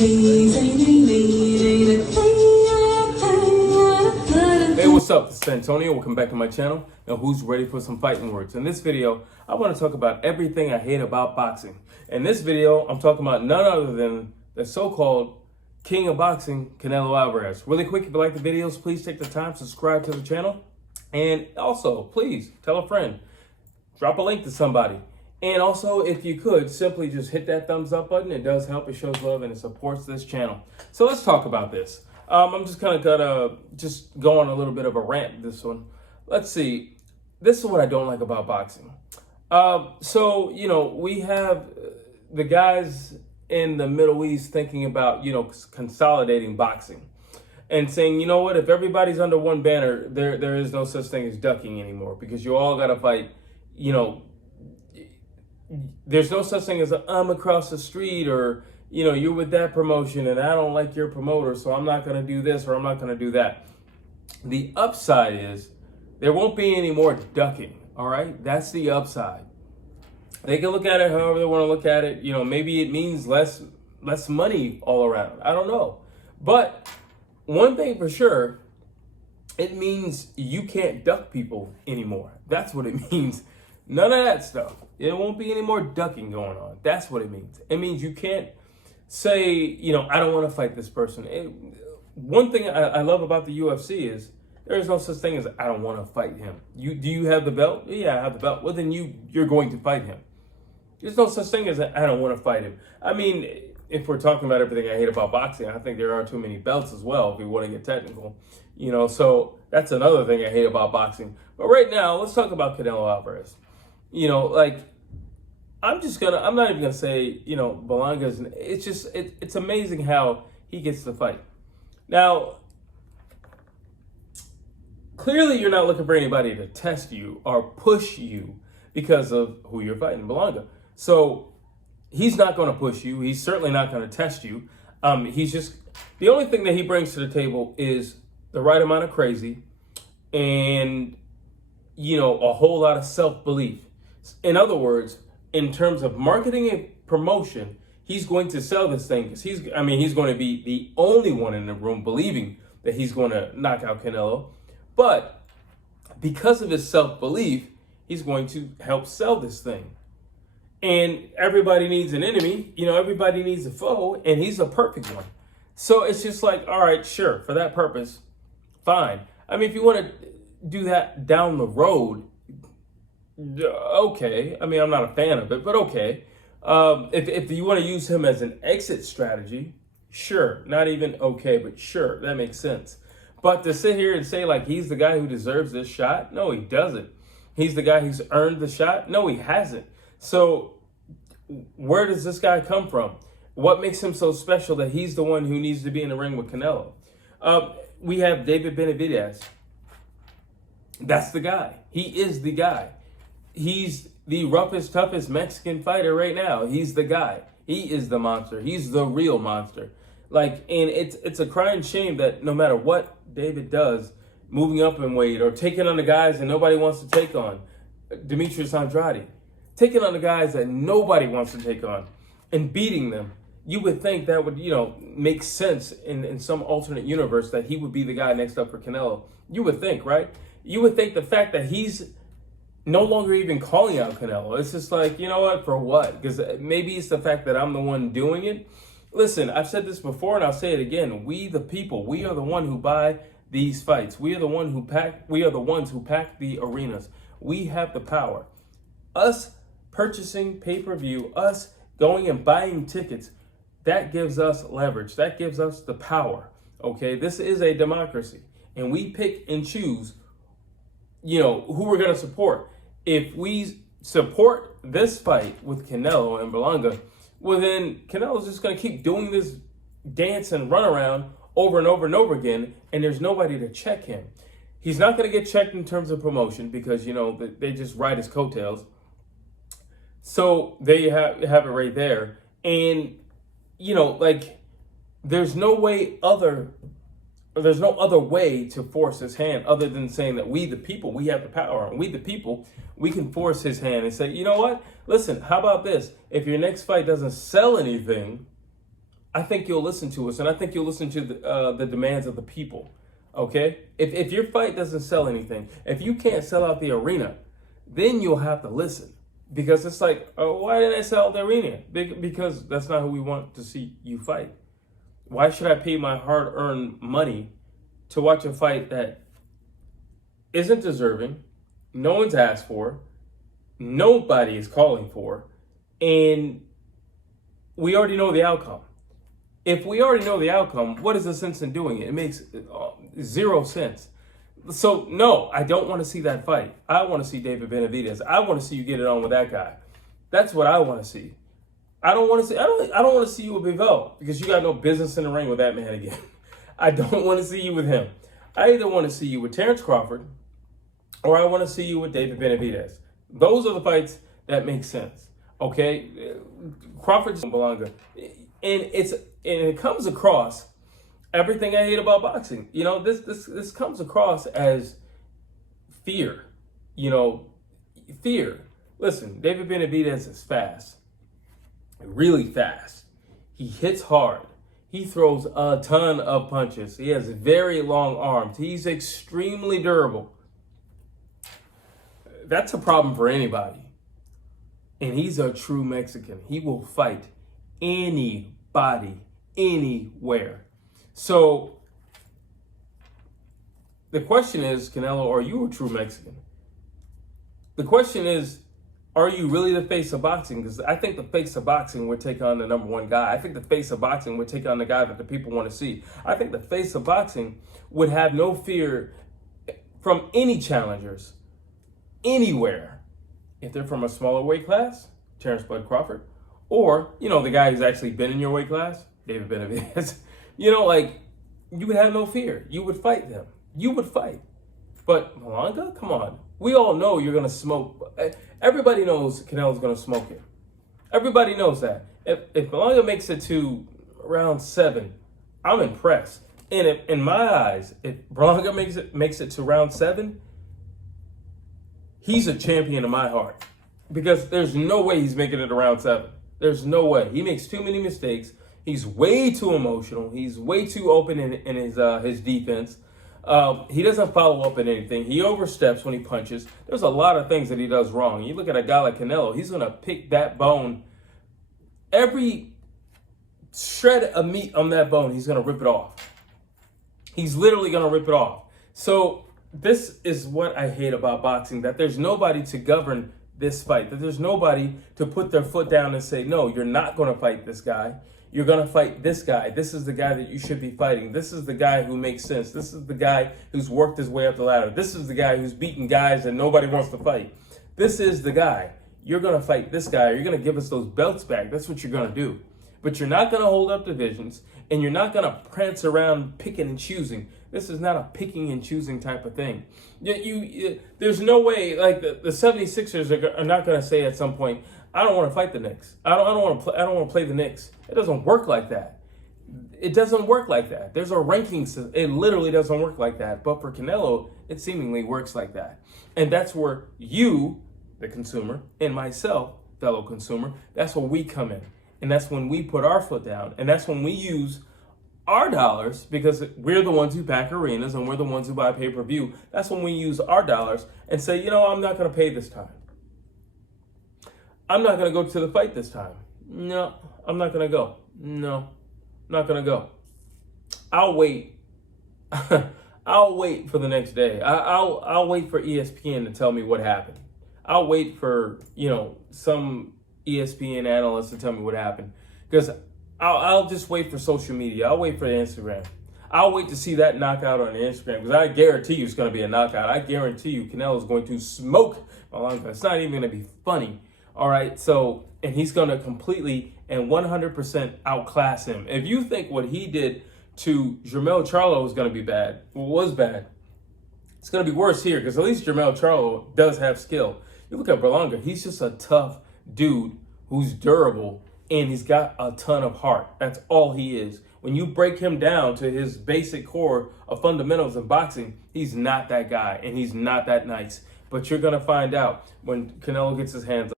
Hey, what's up? This is Antonio. Welcome back to my channel. Now, who's ready for some fighting words? In this video, I want to talk about everything I hate about boxing. In this video, I'm talking about none other than the so-called king of boxing, Canelo Alvarez. Really quick, if you like the videos, please take the time, subscribe to the channel. And also, please tell a friend, drop a link to somebody. And also, if you could, simply just hit that thumbs up button. It does help, it shows love, and it supports this channel. So let's talk about this. I'm just kind of gonna just go on a little bit of a rant this one. Let's see. This is what I don't like about boxing. So, you know, we have the guys in the Middle East thinking about, you know, consolidating boxing and saying, you know what, if everybody's under one banner, there is no such thing as ducking anymore because you all got to fight, you know, there's no such thing as I'm across the street or, you know, you're with that promotion and I don't like your promoter, so I'm not going to do this or I'm not going to do that. The upside is there won't be any more ducking, all right? That's the upside. They can look at it however they want to look at it. You know, maybe it means less money all around. I don't know. But one thing for sure, it means you can't duck people anymore. That's what it means. None of that stuff. There won't be any more ducking going on. That's what it means. It means you can't say, you know, I don't want to fight this person. One thing I love about the UFC is there is no such thing as I don't want to fight him. Do you have the belt? Yeah, I have the belt. Well, then you're going to fight him. There's no such thing as I don't want to fight him. I mean, if we're talking about everything I hate about boxing, I think there are too many belts as well if we want to get technical. You know, so that's another thing I hate about boxing. But right now, let's talk about Canelo Alvarez. You know, like, I'm not even gonna say, you know, Belanga it's amazing how he gets to fight. Now, clearly you're not looking for anybody to test you or push you because of who you're fighting, Belanga. So he's not gonna push you. He's certainly not gonna test you. He's just, the only thing that he brings to the table is the right amount of crazy and, you know, a whole lot of self-belief. In other words, in terms of marketing and promotion, he's going to sell this thing because he's going to be the only one in the room believing that he's going to knock out Canelo. But because of his self-belief, he's going to help sell this thing. And everybody needs an enemy, you know, everybody needs a foe, and he's a perfect one. So it's just like, all right, sure, for that purpose, fine. I mean, if you want to do that down the road, okay. I mean, I'm not a fan of it, but okay. If you want to use him as an exit strategy, sure. Not even okay, but sure, that makes sense. But to sit here and say like he's the guy who deserves this shot, no, he doesn't. He's the guy who's earned the shot, no, he hasn't. So where does this guy come from? What makes him so special that he's the one who needs to be in the ring with Canelo? We have David Benavidez. That's the guy. He is the guy. He's the roughest, toughest Mexican fighter right now. He's the guy. He is the monster. He's the real monster. Like, and it's a crying shame that no matter what David does, moving up in weight or taking on the guys that nobody wants to take on, Demetrius Andrade, taking on the guys that nobody wants to take on and beating them, you would think that would, you know, make sense in some alternate universe that he would be the guy next up for Canelo. You would think, right? You would think the fact that he's no longer even calling out Canelo. It's just like, you know what, for what? Because maybe it's the fact that I'm the one doing it. Listen, I've said this before and I'll say it again. We the people, we are the one who buy these fights. We are the ones who pack the arenas. We have the power. Us purchasing pay-per-view, us going and buying tickets, that gives us leverage. That gives us the power. Okay, this is a democracy. And we pick and choose, you know, who we're going to support. If we support this fight with Canelo and Belanga, well, then Canelo's just going to keep doing this dance and run around over and over and over again, and there's nobody to check him. He's not going to get checked in terms of promotion because, you know, they just ride his coattails. So there you have it right there. And, you know, like, there's no other way to force his hand other than saying that we the people, we have the power, and we the people, we can force his hand and say, you know what? Listen, how about this? If your next fight doesn't sell anything, I think you'll listen to us, and I think you'll listen to the demands of the people. Okay? If your fight doesn't sell anything, if you can't sell out the arena, then you'll have to listen. Because it's like, oh, why didn't I sell the arena? Because that's not who we want to see you fight. Why should I pay my hard-earned money to watch a fight that isn't deserving, no one's asked for, nobody is calling for, and we already know the outcome? If we already know the outcome, what is the sense in doing it? It makes zero sense. So, no, I don't want to see that fight. I want to see David Benavidez. I want to see you get it on with that guy. That's what I want to see. I don't want to see you with Bivol, because you got no business in the ring with that man again. I don't want to see you with him. I either want to see you with Terrence Crawford, or I want to see you with David Benavidez. Those are the fights that make sense. Okay? Crawford's Belanga. And it comes across everything I hate about boxing. You know, this comes across as fear. You know, fear. Listen, David Benavidez is fast. Really fast. He hits hard. He throws a ton of punches. He has very long arms. He's extremely durable. That's a problem for anybody. And he's a true Mexican. He will fight anybody, anywhere. So the question is, Canelo, are you a true Mexican? The question is, are you really the face of boxing? Because I think the face of boxing would take on the number one guy. I think the face of boxing would take on the guy that the people want to see. I think the face of boxing would have no fear from any challengers, anywhere. If they're from a smaller weight class, Terrence Bud Crawford, or, you know, the guy who's actually been in your weight class, David Benavidez, you know, like, you would have no fear. You would fight them. You would fight. But Belanga, come on. We all know you're going to smoke. Everybody knows Canelo's going to smoke it. Everybody knows that. If Belanga makes it to round 7, I'm impressed. And if, in my eyes, if Belanga makes it to round 7, he's a champion in my heart. Because there's no way he's making it to round 7. There's no way. He makes too many mistakes. He's way too emotional. He's way too open in his defense. He doesn't follow up in anything. He oversteps when he punches. There's a lot of things that he does wrong. You look at a guy like Canelo, he's going to pick that bone. Every shred of meat on that bone, he's going to rip it off. He's literally going to rip it off. So this is what I hate about boxing, that there's nobody to govern this fight, that there's nobody to put their foot down and say, no, you're not going to fight this guy. You're going to fight this guy. This is the guy that you should be fighting. This is the guy who makes sense. This is the guy who's worked his way up the ladder. This is the guy who's beaten guys that nobody wants to fight. This is the guy. You're going to fight this guy. You're going to give us those belts back. That's what you're going to do. But you're not going to hold up divisions, and you're not going to prance around picking and choosing. This is not a picking and choosing type of thing. There's no way, like the 76ers are not going to say at some point, I don't want to fight the Knicks. I don't want to play the Knicks. It doesn't work like that. It doesn't work like that. There's a ranking system. It literally doesn't work like that. But for Canelo, it seemingly works like that. And that's where you, the consumer, and myself, fellow consumer, that's where we come in. And that's when we put our foot down. And that's when we use our dollars, because we're the ones who pack arenas and we're the ones who buy pay-per-view. That's when we use our dollars and say, you know, I'm not going to pay this time. I'm not going to go to the fight this time. No, I'm not going to go. No, I'm not going to go. I'll wait. I'll wait for the next day. I'll wait for ESPN to tell me what happened. I'll wait for, you know, some ESPN analyst to tell me what happened. Because I'll just wait for social media. I'll wait for Instagram. I'll wait to see that knockout on Instagram, because I guarantee you it's going to be a knockout. I guarantee you Canelo's going to smoke Belanga. It's not even going to be funny. All right, so, and he's going to completely and 100% outclass him. If you think what he did to Jermell Charlo is going to be bad, was bad, it's going to be worse here, because at least Jermell Charlo does have skill. You look at Berlanga, he's just a tough dude who's durable, and he's got a ton of heart. That's all he is. When you break him down to his basic core of fundamentals in boxing, he's not that guy, and he's not that nice. But you're going to find out when Canelo gets his hands